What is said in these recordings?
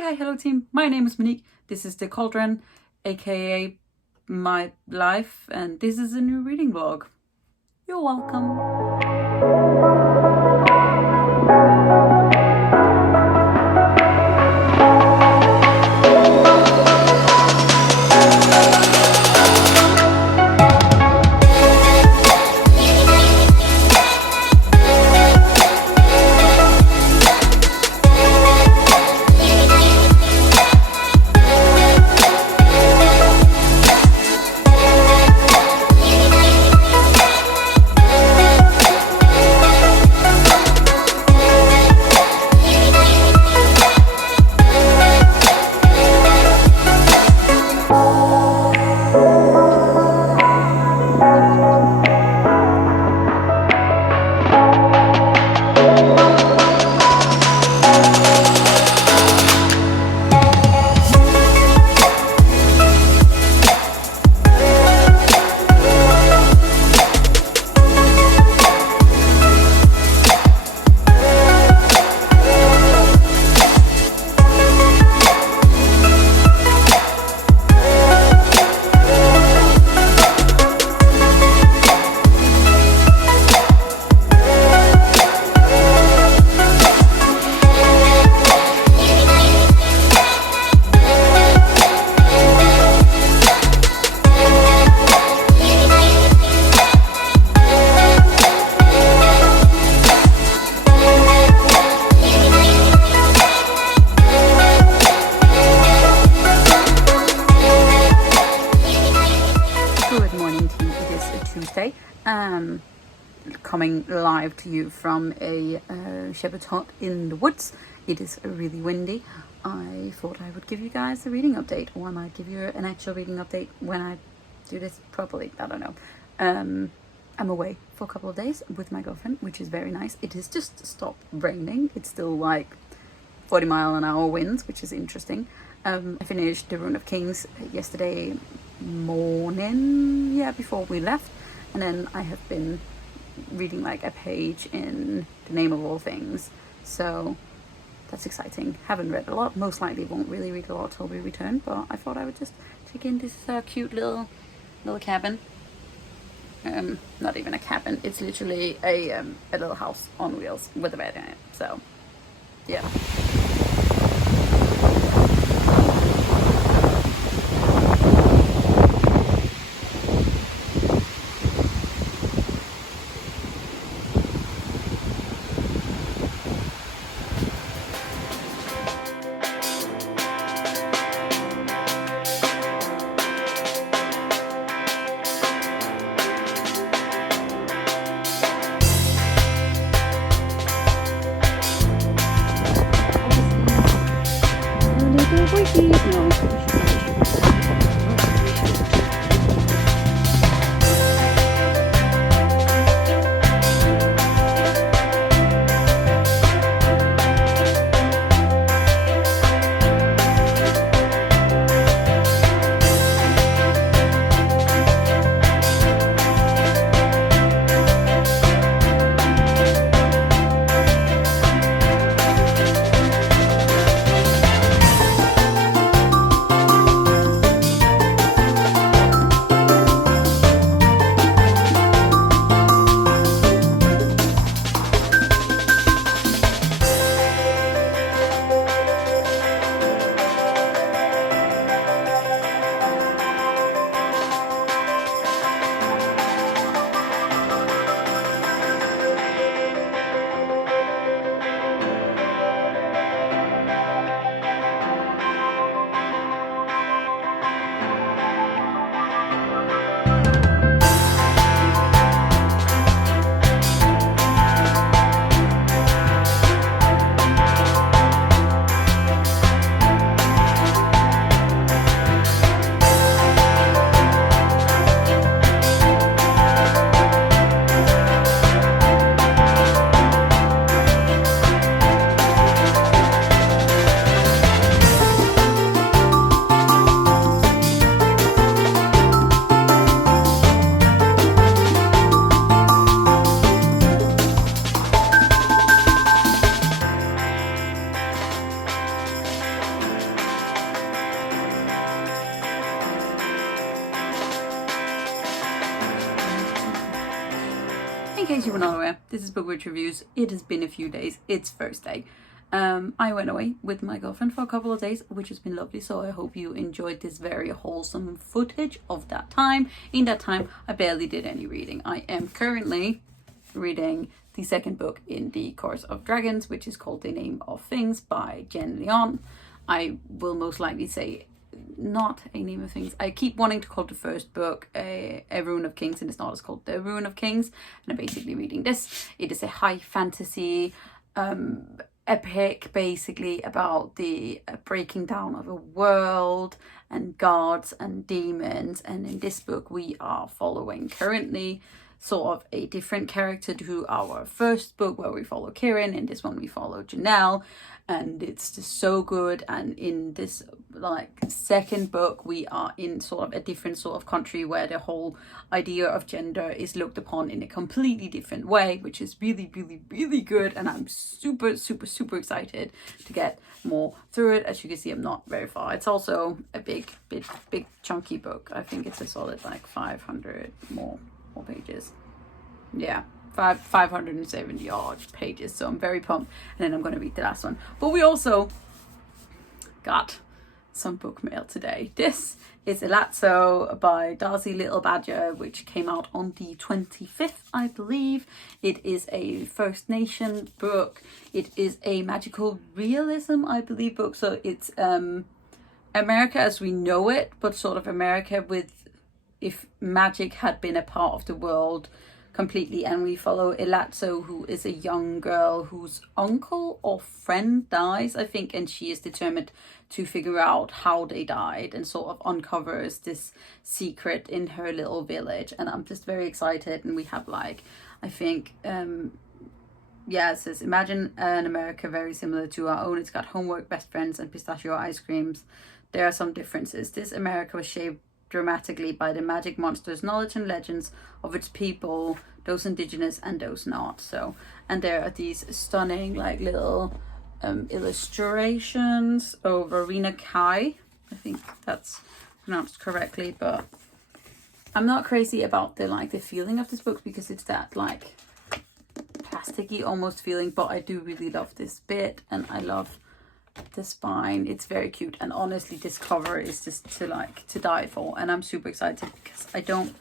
Hi, hello team. My name is Monique. This is the Cauldron, aka my life, and this is a new reading vlog. You're welcome. Tuesday, coming live to you from a shepherd's hut in the woods. It is really windy. I thought I would give you guys a reading update, or I might give you an actual reading update when I do this properly. I don't know. I'm away for a couple of days with my girlfriend, which is very nice. It has just stopped raining. It's still like 40-mile-an-hour winds, which is interesting. I finished the Rune of Kings yesterday morning, before we left. And then I have been reading like a page in The Name of All Things. So that's exciting. Haven't read a lot. Most likely won't really read a lot till we return. But I thought I would just take in this cute little cabin. Not even a cabin. It's literally a little house on wheels with a bed in it. So yeah. case you were not aware, this is Bookwitch Reviews. It has been a few days. It's Thursday. I went away with my girlfriend for a couple of days, which has been lovely, so I hope you enjoyed this very wholesome footage of that time. In that time, I barely did any reading. I am currently reading the second book in the Course of Dragons, which is called The Name of Things by Jenn Lyons. I will most likely say not A Name of Things. I keep wanting to call the first book a Rune of Kings, and it's not. It's called The Rune of Kings, and I'm basically reading this. It is a high fantasy epic, basically about the breaking down of a world and gods and demons. And in this book we are following currently sort of a different character to our first book, where we follow Kieran. In this one we follow Janelle, and it's just so good. And in this like second book we are in sort of a different sort of country where the whole idea of gender is looked upon in a completely different way, which is really, really, really good. And I'm super, super, super excited to get more through it. As you can see, I'm not very far. It's also a big chunky book. I think it's a solid like 500 more pages. Yeah, 570 odd pages, so I'm very pumped. And then I'm going to read the last one. But we also got some book mail today. This is Elatsoe by Darcie Little Badger, which came out on the 25th, I believe. It is a First Nation book. It is a magical realism, I believe, book. So it's America as we know it, but sort of America with if magic had been a part of the world completely. And we follow Elatsoe, who is a young girl whose uncle or friend dies, I think, and she is determined to figure out how they died, and sort of uncovers this secret in her little village. And I'm just very excited. And we have like, I think yeah, it says, imagine an America very similar to our own. It's got homework, best friends, and pistachio ice creams. There are some differences. This America was shaped dramatically by the magic monsters, knowledge and legends of its people, those indigenous and those not. So, and there are these stunning like little illustrations of Verena Kai. I think that's pronounced correctly, but I'm not crazy about the feeling of this book, because it's that like plasticky almost feeling, but I do really love this bit, and I love the spine. It's very cute, and honestly this cover is just to die for. And I'm super excited because I don't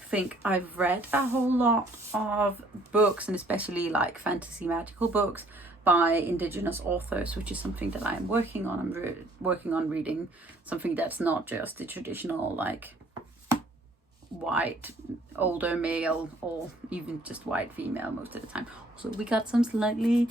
think I've read a whole lot of books, and especially like fantasy magical books by indigenous authors, which is something that I am working on. I'm working on reading something that's not just the traditional like white older male, or even just white female most of the time. Also, we got some slightly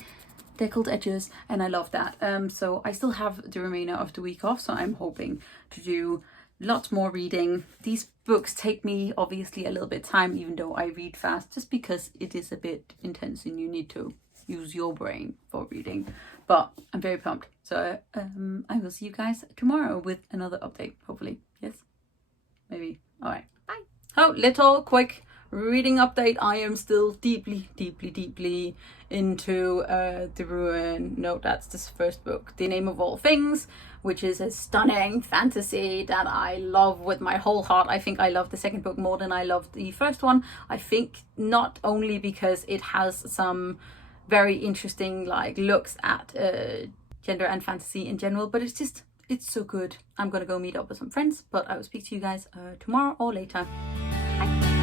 deckled edges, and I love that. So I still have the remainder of the week off, so I'm hoping to do lots more reading. These books take me obviously a little bit of time, even though I read fast, just because it is a bit intense and you need to use your brain for reading. But I'm very pumped. So I will see you guys tomorrow with another update, hopefully. Yes, maybe. All right, bye. Oh, little quick reading update. I am still deeply into The Ruin. No, that's this first book, The Name of All Things, which is a stunning fantasy that I love with my whole heart. I think I love the second book more than I loved the first one. I think not only because it has some very interesting like looks at gender and fantasy in general, but it's so good. I'm gonna go meet up with some friends, but I will speak to you guys tomorrow or later. Bye.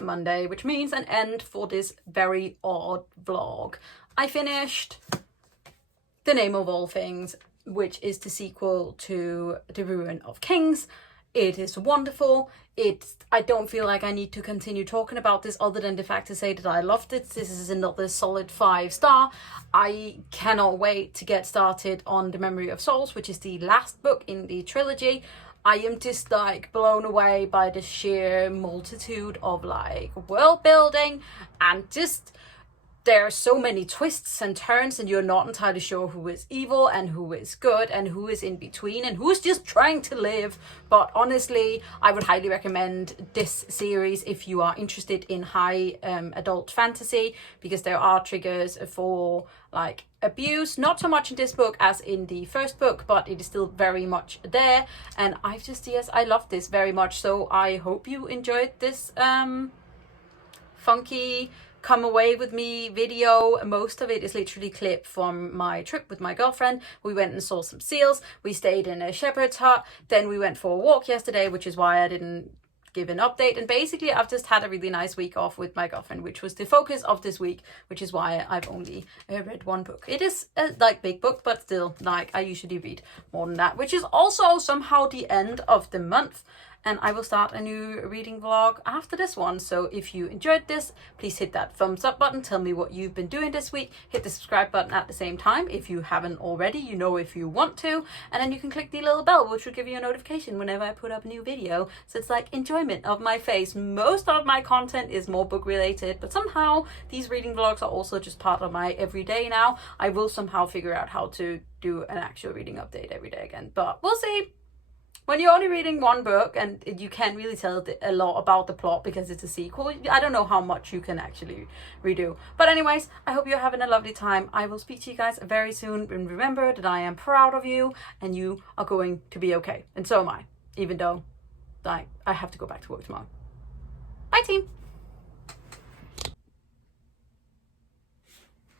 Monday, which means an end for this very odd vlog. I finished The Name of All Things, which is the sequel to The Ruin of Kings. It is wonderful. I don't feel like I need to continue talking about this other than the fact to say that I loved it. This is another solid 5-star. I cannot wait to get started on The Memory of Souls, which is the last book in the trilogy. I am just like blown away by the sheer multitude of like world building, and just there are so many twists and turns, and you're not entirely sure who is evil and who is good and who is in between and who's just trying to live. But honestly, I would highly recommend this series if you are interested in high adult fantasy, because there are triggers for like abuse, not so much in this book as in the first book, but it is still very much there. And I've just, yes, I love this very much. So I hope you enjoyed this funky come away with me video. Most of it is literally clip from my trip with my girlfriend. We went and saw some seals, we stayed in a shepherd's hut, then we went for a walk yesterday, which is why I didn't give an update. And basically I've just had a really nice week off with my girlfriend, which was the focus of this week, which is why I've only read one book. It is a like big book, but still, like, I usually read more than that, which is also somehow the end of the month. And I will start a new reading vlog after this one. So if you enjoyed this, please hit that thumbs up button. Tell me what you've been doing this week. Hit the subscribe button at the same time if you haven't already. You know, if you want to. And then you can click the little bell, which will give you a notification whenever I put up a new video. So it's like enjoyment of my face. Most of my content is more book related, but somehow these reading vlogs are also just part of my everyday now. I will somehow figure out how to do an actual reading update every day again, but we'll see. When you're only reading one book and you can't really tell a lot about the plot because it's a sequel, I don't know how much you can actually redo. But anyways, I hope you're having a lovely time. I will speak to you guys very soon. And remember that I am proud of you and you are going to be okay. And so am I, even though like I have to go back to work tomorrow. Bye team.